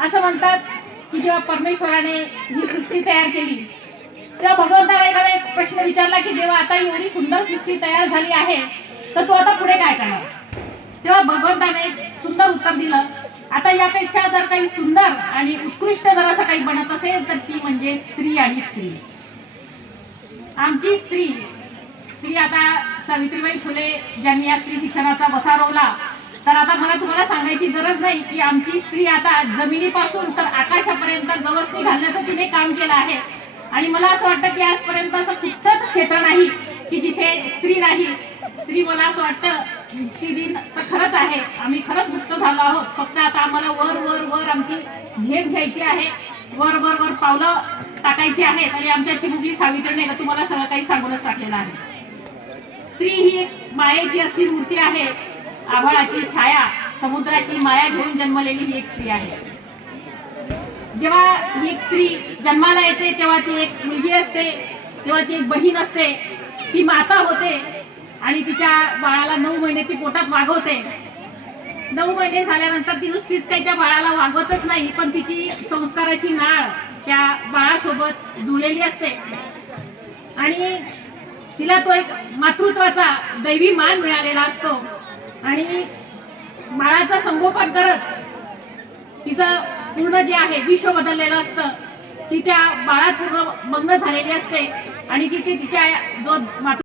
असं म्हणतात की जेव्हा परमेश्वराने ही सृष्टी तयार केली तेव्हा भगवंताला एखादा एक प्रश्न विचारला की जेव्हा आता एवढी सुंदर सृष्टी तयार झाली आहे तर तू आता पुढे काय करणार. तेव्हा भगवंताने एक सुंदर उत्तर दिलं, आता यापेक्षा जर काही सुंदर आणि उत्कृष्ट जर असं काही बनत असेल तर ती म्हणजे स्त्री आणि स्त्री. आमची स्त्री आता सावित्रीबाई फुले ज्यांनी या स्त्री शिक्षणाचा वसा रोवला, तर आता मला तुम्हाला सांगायची गरज नाही की आमची स्त्री आता जमिनीपासून तर आकाशापर्यंत गवसणी घालण्याचं तिने काम केलं आहे. आणि मला असं वाटतं की आजपर्यंत असं कुठचंच क्षेत्र नाही की जिथे स्त्री नाही. स्त्री मला असं वाटतं की दिन तर खरंच आहे, आम्ही खरंच मुक्त झालो आहोत. फक्त आता आम्हाला वर वर वर आमची झेप घ्यायची आहे, वर वर वर पावलं टाकायची आहेत. आणि आमच्या चिमुकली सावित्रीने तुम्हाला सगळं काही सांगूनच टाकलेलं आहे. स्त्री ही एक मायेची अशी मूर्ती आहे, आभाळाची छाया, समुद्राची माया घेऊन जन्मलेली ही एक स्त्री आहे. जेव्हा ही एक स्त्री जन्माला येते तेव्हा ती एक मुलगी असते, तेव्हा ती एक बहीण असते, ती माता होते आणि तिच्या बाळाला 9 महिने ती पोटात वागवते. 9 महिने झाल्यानंतर ती नुसतीच काही त्या बाळाला वागवतच नाही, पण तिची संस्काराची नाळ त्या बाळासोबत जुळलेली असते आणि तिला तो एक मातृत्वाचा दैवी मान मिळालेला असतो. आणि बाळाचं संगोपन करत तिचं पूर्ण जे आहे विश्व बदललेलं असतं. ती त्या बाळात पूर्ण मग्न झालेली असते आणि तिच्या जो